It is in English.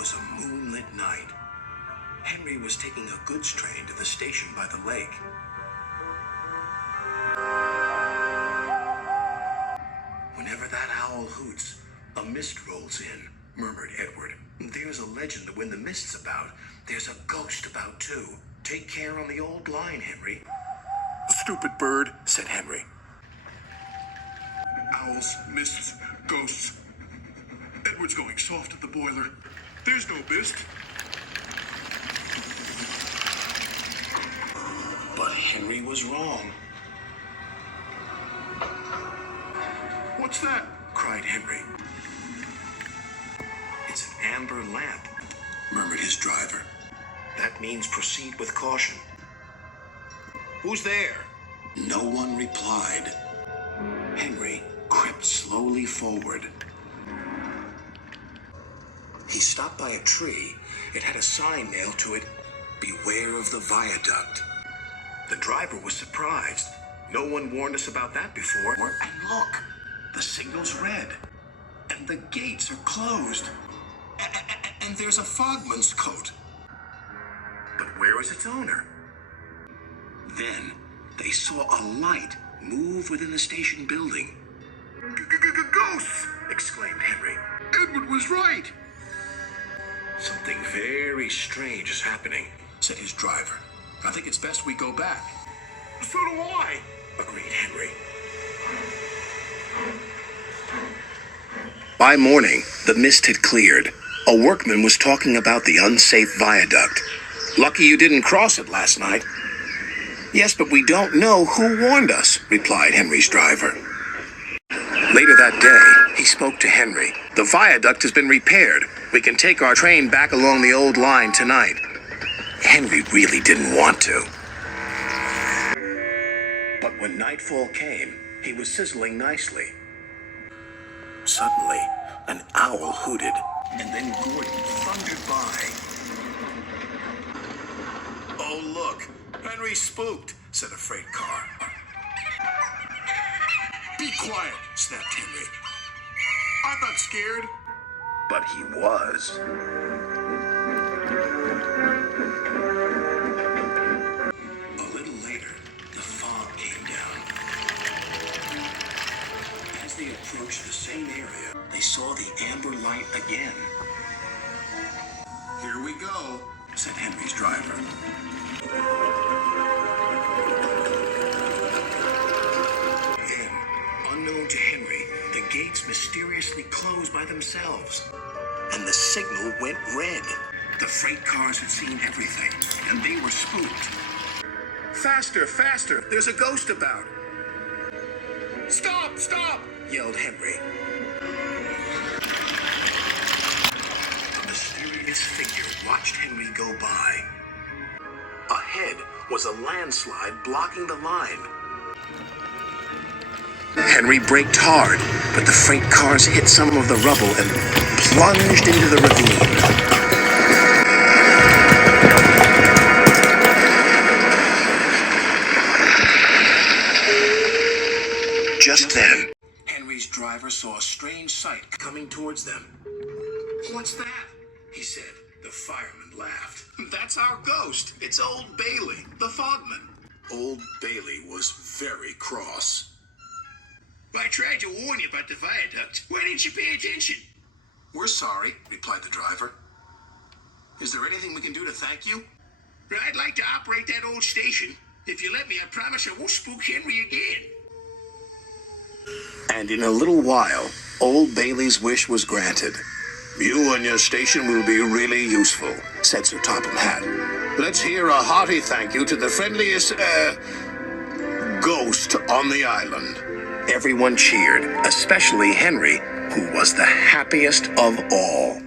was a moonlit night. Henry was taking a goods train to the station by the lake. Whenever that owl hoots, a mist rolls in, murmured Edward. There's a legend that when the mist's about, there's a ghost about too. Take care on the old line, Henry. Stupid bird, said Henry. Owls, mists, ghosts. Edward's going soft at the boiler. There's no mist. But Henry was wrong. What's that? Cried Henry. It's an amber lamp, murmured his driver. That means proceed with caution. Who's there? No one replied. Henry crept slowly forward. He stopped by a tree. It had a sign nailed to it, "Beware of the viaduct." The driver was surprised. No one warned us about that before. And look, the signal's red. And the gates are closed. And there's a fogman's coat. But where is its owner? Then they saw a light move within the station building. Ghosts! Exclaimed Henry. Edward was right. Something very strange is happening, said his driver. I think it's best we go back. So do I, agreed Henry. By morning, the mist had cleared. A workman was talking about the unsafe viaduct. Lucky you didn't cross it last night. Yes, but we don't know who warned us, replied Henry's driver. Later that day, he spoke to Henry. The viaduct has been repaired. We can take our train back along the old line tonight. Henry really didn't want to. But when nightfall came, he was sizzling nicely. Suddenly, an owl hooted, and then Gordon thundered by. Oh, look, Henry's spooked, said a freight car. Be quiet, snapped Henry. I'm not scared. But he was. A little later, the fog came down. As they approached the same area, they saw the amber light again. Here we go, said Henry's driver. Then, unknown to Henry, the gates mysteriously closed by themselves, and the signal went red. The freight cars had seen everything, and they were spooked. Faster, faster, there's a ghost about. Stop, stop, yelled Henry. A mysterious figure watched Henry go by. Ahead was a landslide blocking the line. Henry braked hard, but the freight cars hit some of the rubble and plunged into the ravine. Just then, Henry's driver saw a strange sight coming towards them. What's that? He said. The fireman laughed. That's our ghost. It's Old Bailey, the fogman. Old Bailey was very cross. I tried to warn you about the viaduct. Why didn't you pay attention? We're sorry, replied the driver. Is there anything we can do to thank you? I'd like to operate that old station. If you let me, I promise I won't spook Henry again. And in a little while, Old Bailey's wish was granted. You and your station will be really useful, said Sir Topham Hatt. Let's hear a hearty thank you to the friendliest, ghost on the island. Everyone cheered, especially Henry, who was the happiest of all.